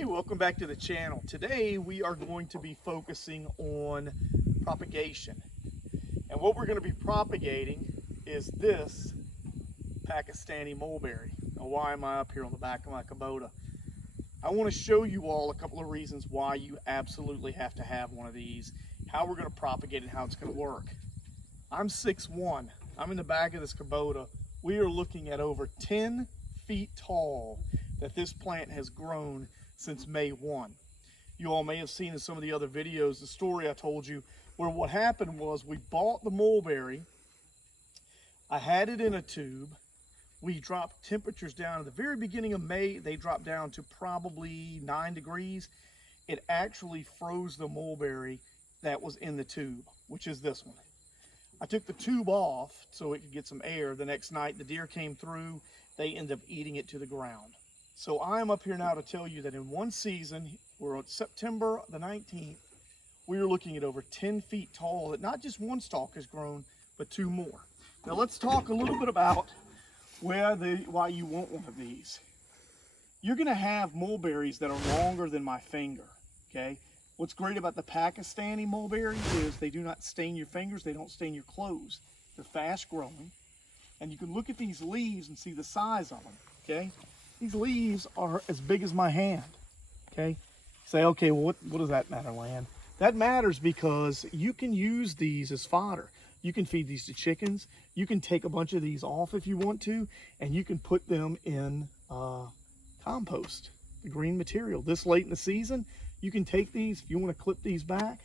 Hey, welcome back to the channel. Today we are going to be focusing on propagation. And what we're going to be propagating is this Pakistani mulberry. Now, why am I up here on the back of my Kubota? I want to show you all a couple of reasons why you absolutely have to have one of these, how we're going to propagate and how it's going to work. I'm 6'1". I'm in the back of this Kubota. We are looking at over 10 feet tall that this plant has grown since May 1. You all may have seen in some of the other videos the story I told you where what happened was we bought the mulberry. I had it in a tube. We dropped temperatures down at the very beginning of May. They dropped down to probably 9 degrees. It actually froze the mulberry that was in the tube, which is this one. I took the tube off so it could get some air. The next night the deer came through. They ended up eating it to the ground. So I'm up here now to tell you that in one season, we're on September the 19th, we are looking at over 10 feet tall, that not just one stalk has grown, but 2 more. Now let's talk a little bit about why you want one of these. You're gonna have mulberries that are longer than my finger, okay? What's great about the Pakistani mulberry is they do not stain your fingers, they don't stain your clothes. They're fast growing, and you can look at these leaves and see the size of them, okay? These leaves are as big as my hand, okay? Say, okay, well, what does that matter, Lann? That matters because you can use these as fodder. You can feed these to chickens. You can take a bunch of these off if you want to, and you can put them in compost, the green material. This late in the season, you can take these if you want to clip these back.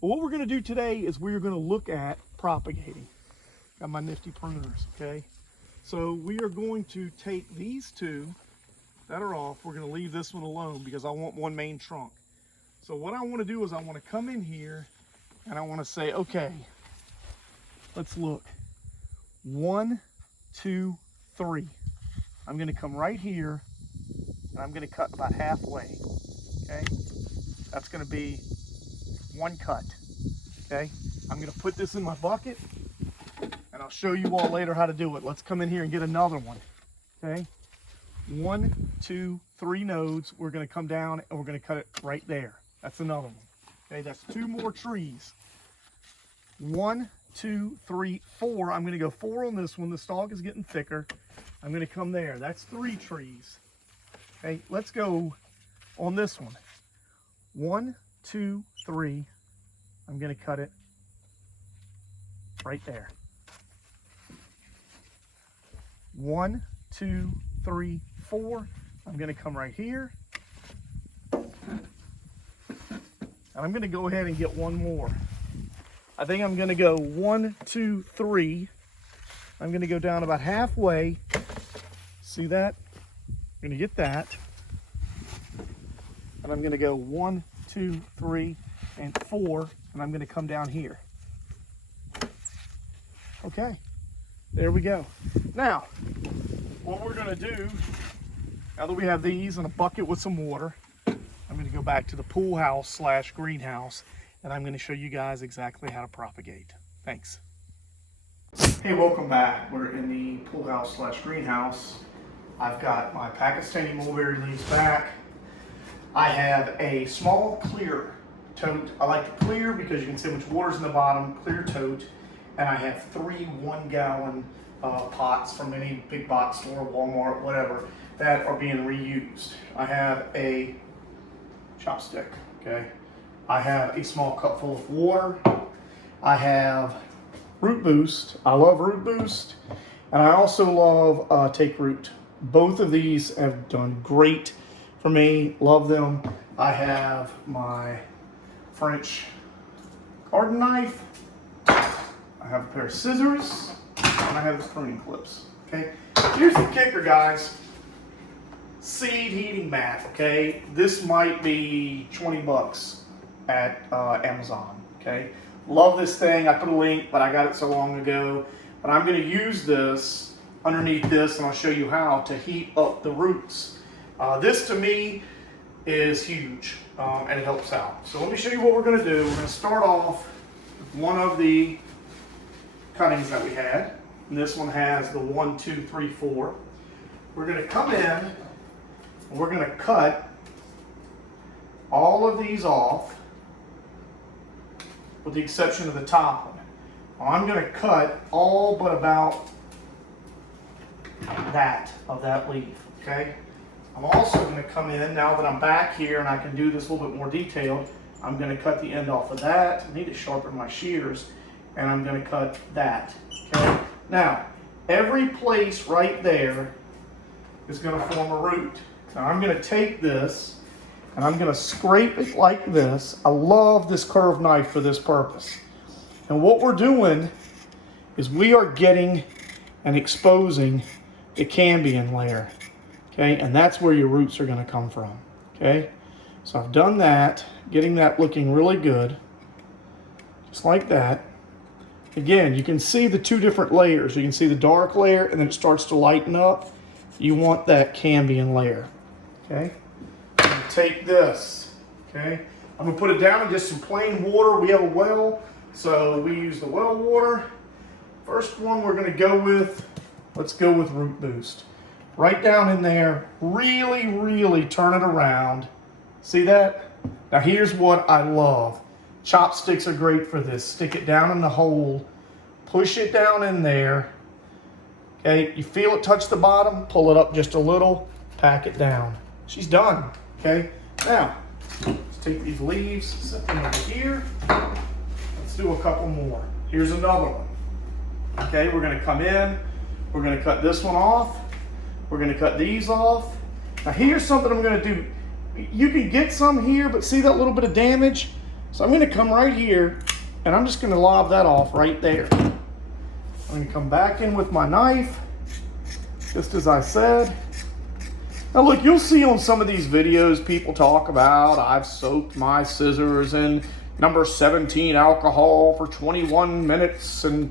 But what we're going to do today is we're going to look at propagating. Got my nifty pruners, okay? So we are going to take these 2 that are off. We're going to leave this one alone because I want one main trunk. So what I want to do is I want to come in here and I want to say, okay, let's look. 1, 2, 3. I'm going to come right here and I'm going to cut about halfway. Okay, that's going to be 1 cut. Okay, I'm going to put this in my bucket and I'll show you all later how to do it. Let's come in here and get another one. Okay, 1, 2, 3 nodes. We're going to come down and we're going to cut it right there. That's another one. Okay, that's 2 more trees. 1, 2, 3, 4. I'm going to go 4 on this one. The stalk is getting thicker. I'm going to come there. That's 3 trees. Okay, let's go on this one. 1, 2, 3. I'm going to cut it right there. 1, 2, 3, 4. I'm going to come right here. And I'm going to go ahead and get 1 more. I think I'm going to go 1, 2, 3. I'm going to go down about halfway. See that? I'm going to get that. And I'm going to go 1, 2, 3, and 4. And I'm going to come down here. Okay. There we go. Now, what we're going to do, now that we have these in a bucket with some water, I'm going to go back to the pool house / greenhouse, and I'm going to show you guys exactly how to propagate. Thanks. Hey, welcome back. We're in the pool house / greenhouse. I've got my Pakistani mulberry leaves back. I have a small clear tote. I like the clear because you can see how much water's in the bottom, clear tote. And I have 3 1-gallon pots from any big box store, Walmart, whatever, that are being reused. I have a chopstick, okay? I have a small cup full of water. I have Root Boost. I love Root Boost. And I also love Take Root. Both of these have done great for me. Love them. I have my French garden knife. I have a pair of scissors, and I have the pruning clips, okay? Here's the kicker, guys. Seed heating mat, okay? This might be 20 bucks at Amazon, okay? Love this thing. I put a link, but I got it so long ago. But I'm gonna use this underneath this, and I'll show you how to heat up the roots. This, to me, is huge, and it helps out. So let me show you what we're gonna do. We're gonna start off with one of the cuttings that we had. And this one has the 1, 2, 3, 4. We're going to come in and we're going to cut all of these off, with the exception of the top one. I'm going to cut all but about that of that leaf, okay? I'm also going to come in, now that I'm back here and I can do this a little bit more detailed, I'm going to cut the end off of that. I need to sharpen my shears, and I'm going to cut that, okay? Now, every place right there is going to form a root. Now I'm going to take this and I'm going to scrape it like this. I love this curved knife for this purpose. And what we're doing is we are getting and exposing the cambium layer, okay? And that's where your roots are going to come from, okay? So I've done that, getting that looking really good, just like that. Again, you can see the two different layers. You can see the dark layer and then it starts to lighten up. You want that cambium layer, okay? I'm going to take this, okay? I'm going to put it down in just some plain water. We have a well, so we use the well water. First one we're going to go with, let's go with Root Boost. Right down in there, really, really turn it around. See that? Now here's what I love. Chopsticks are great for this. Stick it down in the hole, push it down in there. Okay, you feel it touch the bottom, pull it up just a little, pack it down. She's done, okay? Now, let's take these leaves, set them over here. Let's do a couple more. Here's another one. Okay, we're gonna come in, we're gonna cut this one off, we're gonna cut these off. Now here's something I'm gonna do. You can get some here, but see that little bit of damage? So I'm gonna come right here, and I'm just gonna lob that off right there. I'm going to come back in with my knife, just as I said. Now look, you'll see on some of these videos people talk about, I've soaked my scissors in number 17 alcohol for 21 minutes and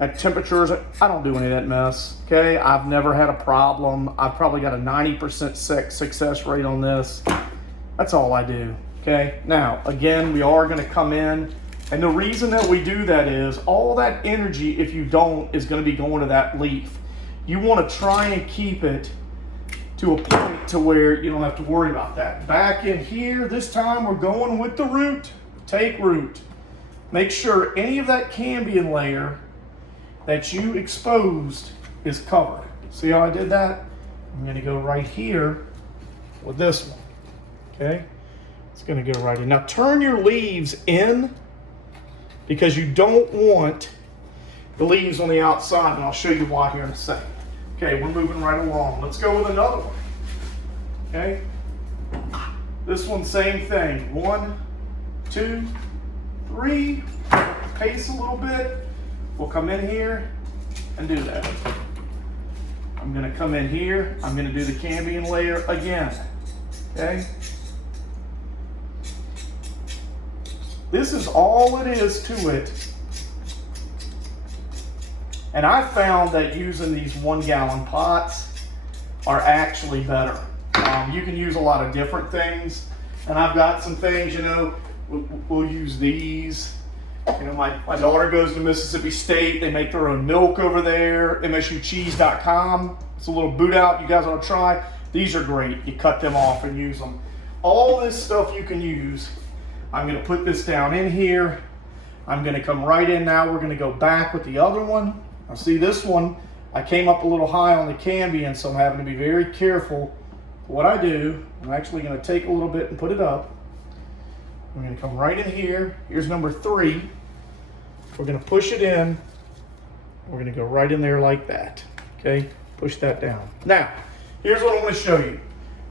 at temperatures. I don't do any of that mess, okay? I've never had a problem. I've probably got a 90% success rate on this. That's all I do, okay? Now, again, we are going to come in. And the reason that we do that is all that energy, if you don't, is going to be going to that leaf. You want to try and keep it to a point to where you don't have to worry about that. Back in here, this time we're going with the root. Take root. Make sure any of that cambium layer that you exposed is covered. See how I did that? I'm going to go right here with this one. Okay? It's going to go right in. Now turn your leaves in, because you don't want the leaves on the outside, and I'll show you why here in a second. Okay, we're moving right along. Let's go with another one. Okay, this one, same thing. 1, 2, 3. Pace a little bit. We'll come in here and do that. I'm going to come in here. I'm going to do the cambium layer again. Okay. This is all it is to it. And I found that using these 1-gallon pots are actually better. You can use a lot of different things. And I've got some things, you know, we'll use these. You know, my daughter goes to Mississippi State. They make their own milk over there. MSUcheese.com. It's a little boot out you guys ought to try. These are great. You cut them off and use them. All this stuff you can use. I'm going to put this down in here. I'm going to come right in now. We're going to go back with the other one. Now see this one, I came up a little high on the cambium, so I'm having to be very careful. What I do, I'm actually going to take a little bit and put it up. I'm going to come right in here. Here's number 3. We're going to push it in. We're going to go right in there like that. Okay, push that down. Now, here's what I want to show you.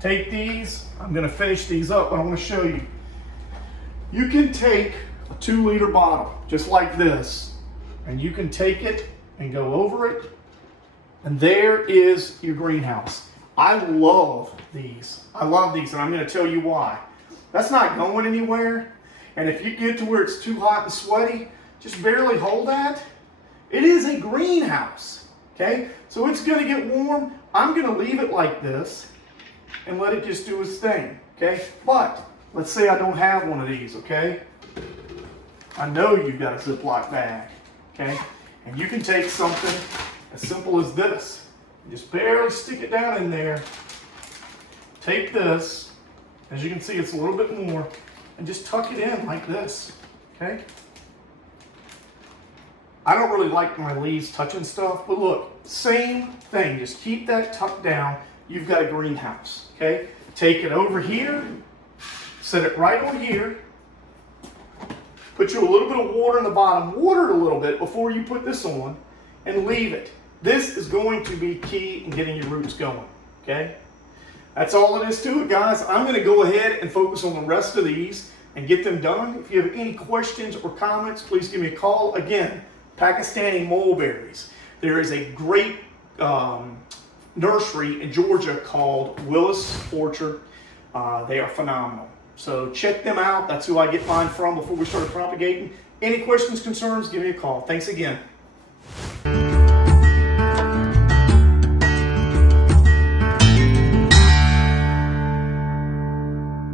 Take these. I'm going to finish these up, but I want to show you. You can take a 2-liter bottle, just like this, and you can take it and go over it, and there is your greenhouse. I love these. I love these, and I'm going to tell you why. That's not going anywhere, and if you get to where it's too hot and sweaty, just barely hold that. It is a greenhouse, okay? So it's going to get warm. I'm going to leave it like this and let it just do its thing, okay? But let's say I don't have one of these, okay? I know you've got a Ziploc bag, okay? And you can take something as simple as this. Just barely stick it down in there. Take this, As you can see, it's a little bit more, and just tuck it in like this, okay? I don't really like my leaves touching stuff, but look, same thing. Just keep that tucked down. You've got a greenhouse, okay? Take it over here, set it right on here, put you a little bit of water in the bottom, water it a little bit before you put this on, and leave it. This is going to be key in getting your roots going, okay? That's all it is to it, guys. I'm going to go ahead and focus on the rest of these and get them done. If you have any questions or comments, please give me a call. Again, Pakistani mulberries. There is a great nursery in Georgia called Willis Orchard. They are phenomenal. So check them out. That's who I get mine from before we started propagating. Any questions, concerns, give me a call. Thanks again.